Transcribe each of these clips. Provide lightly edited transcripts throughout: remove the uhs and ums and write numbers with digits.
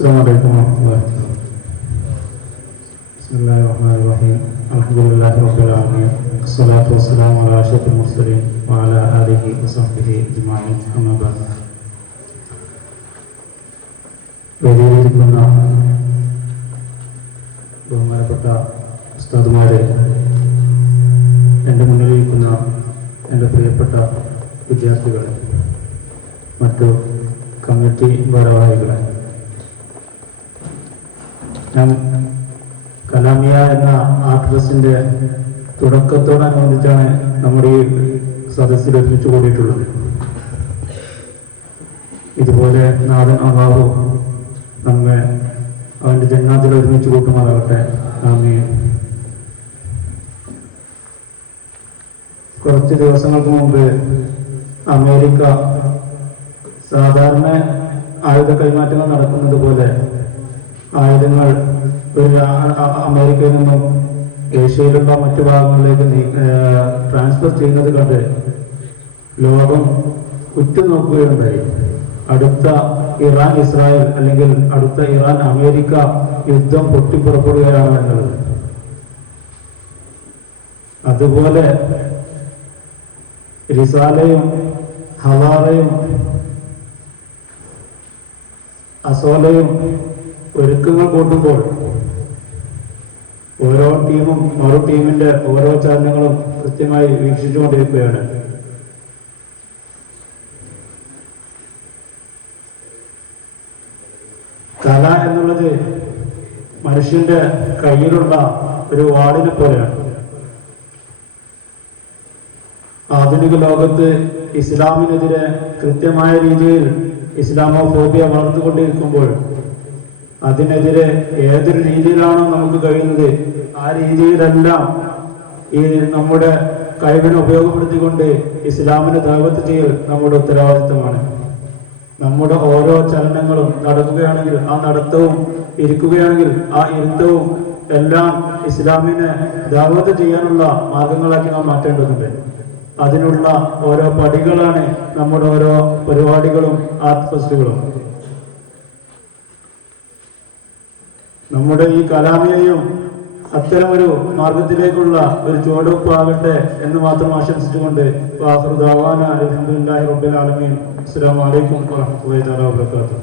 Assalamualaikum warahmatullahi wabarakatuh. Bismillahirrahmanirrahim. Alhamdulillahirabbil alamin. Wassalatu wassalamu ala asyrafil mursalin wa ala alihi wa sahbihi ajma'in. Amma ba'd. വേദിയിലിരിക്കുന്ന ബഹുമാനപ്പെട്ട ഉസ്താദുമാരെ, എൻ്റെ മുന്നിലിരിക്കുന്ന എൻ്റെ പ്രിയപ്പെട്ട വിദ്യാർത്ഥികളെ, മറ്റു കമ്മിറ്റി ഭാരവാഹികളെ, ഞാൻ കലാമിയ എന്ന ആർട്ടിസ്റ്റിൻ്റെ തുടക്കത്തോടനുബന്ധിച്ചാണ് നമ്മുടെ ഈ സദസ്സിൽ ഒരുമിച്ച് കൂടിയിട്ടുള്ളത്. ഇതുപോലെ നാഥൻ അള്ളാഹു നമ്മെ അവൻ്റെ ജന്നാത്തിൽ ഒരുമിച്ച് കൂട്ടുമാറാകട്ടെ. ആമീൻ. കുറച്ച് ദിവസങ്ങൾക്ക് മുമ്പ് അമേരിക്ക സാധാരണ ആയുധ കൈമാറ്റങ്ങൾ നടക്കുന്നത് പോലെ ആയുധങ്ങൾ അമേരിക്കയിൽ നിന്നും ഏഷ്യയിലുള്ള മറ്റു ഭാഗങ്ങളിലേക്ക് ട്രാൻസ്ഫർ ചെയ്യുന്നത് കണ്ട് ലോകം ഉറ്റുനോക്കുകയുണ്ടായി. അടുത്ത ഇറാൻ ഇസ്രായേൽ അല്ലെങ്കിൽ അടുത്ത ഇറാൻ അമേരിക്ക യുദ്ധം പൊട്ടിപ്പുറപ്പെടുകയാണ് എന്നുള്ളത്. അതുപോലെ റിസാലയും ഹവാറയും അസോലയും ഒരുക്കങ്ങൾ കൂട്ടുമ്പോൾ ഓരോ ടീമും മറു ടീമിന്റെ ഓരോ ചലനങ്ങളും കൃത്യമായി വീക്ഷിച്ചുകൊണ്ടിരിക്കുകയാണ്. കല എന്നുള്ളത് മനുഷ്യന്റെ കയ്യിലുള്ള ഒരു വാളിനെ പോലെയാണ്. ആധുനിക ലോകത്ത് ഇസ്ലാമിനെതിരെ കൃത്യമായ രീതിയിൽ ഇസ്ലാമോഫോബിയ വളർന്നുകൊണ്ടിരിക്കുമ്പോൾ അതിനെതിരെ ഏതൊരു രീതിയിലാണോ നമുക്ക് കഴിയുന്നത് ആ രീതിയിലെല്ലാം ഈ നമ്മുടെ കഴിവിനെ ഉപയോഗപ്പെടുത്തിക്കൊണ്ട് ഇസ്ലാമിനെ ദഅവത്ത് ചെയ്യൽ നമ്മുടെ ഉത്തരവാദിത്തമാണ്. നമ്മുടെ ഓരോ ചലനങ്ങളും നടക്കുകയാണെങ്കിൽ ആ നടത്തവും, ഇരിക്കുകയാണെങ്കിൽ ആ ഇരുത്തവും എല്ലാം ഇസ്ലാമിനെ ദഅവത്ത് ചെയ്യാനുള്ള മാർഗങ്ങളാക്കി നാം മാറ്റേണ്ടതുണ്ട്. അതിനുള്ള ഓരോ പടികളാണ് നമ്മുടെ ഓരോ പരിപാടികളും ആർട്ട് ഫെസ്റ്റുകളും. നമ്മുടെ ഈ കലാമിയയും അത്തരമൊരു മാർഗത്തിലേക്കുള്ള ഒരു ചുവടുവെപ്പാകട്ടെ എന്ന് മാത്രം ആശംസിച്ചുകൊണ്ട് ആഖിറു ദഅവാന അൽഹംദുലില്ലാഹി റബ്ബിൽ ആലമീൻ. അസ്സലാമു അലൈക്കും വറഹ്മത്തുള്ളാഹി തആല വബറകാതുഹു.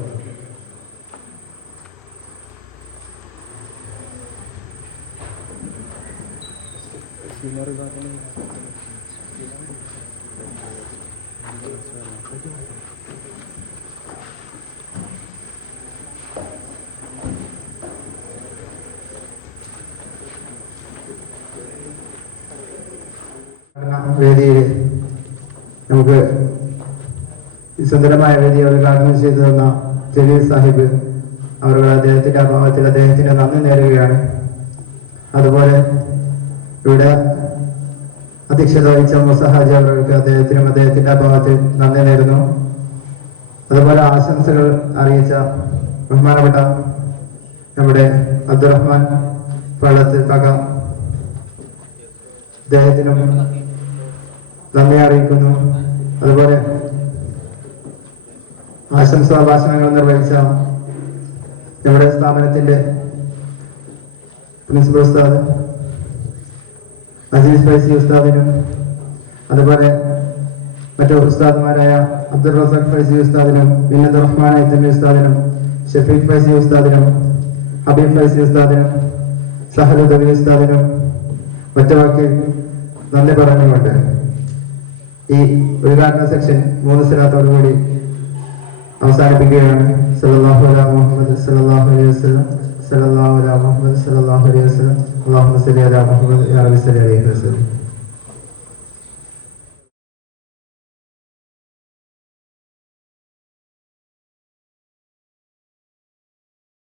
വേദിയിൽ നമുക്ക് സുന്ദരമായ വേദി ഉദ്ഘാടനം ചെയ്തു തന്ന ജലീൽ സാഹിബ് അവരുടെ അദ്ദേഹത്തിന്റെ അഭാവത്തിൽ അദ്ദേഹത്തിന് നന്ദി നേരുകയാണ്. അതുപോലെ ഇവിടെ അധ്യക്ഷത വഹിച്ച മുസഹാജി അവർക്ക് അദ്ദേഹത്തിനും അദ്ദേഹത്തിന്റെ അഭാവത്തിൽ നന്ദി നേരുന്നു. അതുപോലെ ആശംസകൾ അറിയിച്ച ബഹുമാനപ്പെട്ട നമ്മുടെ അബ്ദുറഹ്മാൻ പള്ളത്തിൽ തക അദ്ദേഹത്തിനും നന്ദി അറിയിക്കുന്നു. അതുപോലെ ആശംസാ ഭാഷണങ്ങൾ നിർവഹിച്ച നമ്മുടെ സ്ഥാപനത്തിന്റെ പ്രിൻസിപ്പൽ ഉസ്താദ് അസീസ് ഫൈസി ഉസ്താദിനും അതുപോലെ മറ്റു ഉസ്താദ്മാരായ അബ്ദുൾ റസാഖ് ഫൈസി ഉസ്താദിനും മിന്നത്ത് റഹ്മാൻ ഐത്തമി ഉസ്താദിനും ഷഫീഖ് ഫൈസി ഉസ്താദിനും ഹബീബ് ഫൈസി ഉസ്താദിനും സഹലുദവി ഉസ്താദിനും മറ്റവർക്ക് നന്ദി പറഞ്ഞുകൊണ്ട് ഈ ഉദ്ഘാടന സെക്ഷൻ 3 സ്ഥലത്തോടുകൂടി അവസാനിപ്പിക്കുകയാണ്. സല്ലല്ലാഹു അലാ മുഹമ്മദ് സല്ലല്ലാഹു അലൈഹി വസല്ലം സല്ലല്ലാഹു അലാ മുഹമ്മദ് സല്ലല്ലാഹു അലൈഹി വസല്ലം അല്ലാഹുമ്മ സല്ലി അലാ മുഹമ്മദ് യാ റബ്ബി സല്ലി അലൈഹി വസല്ലം.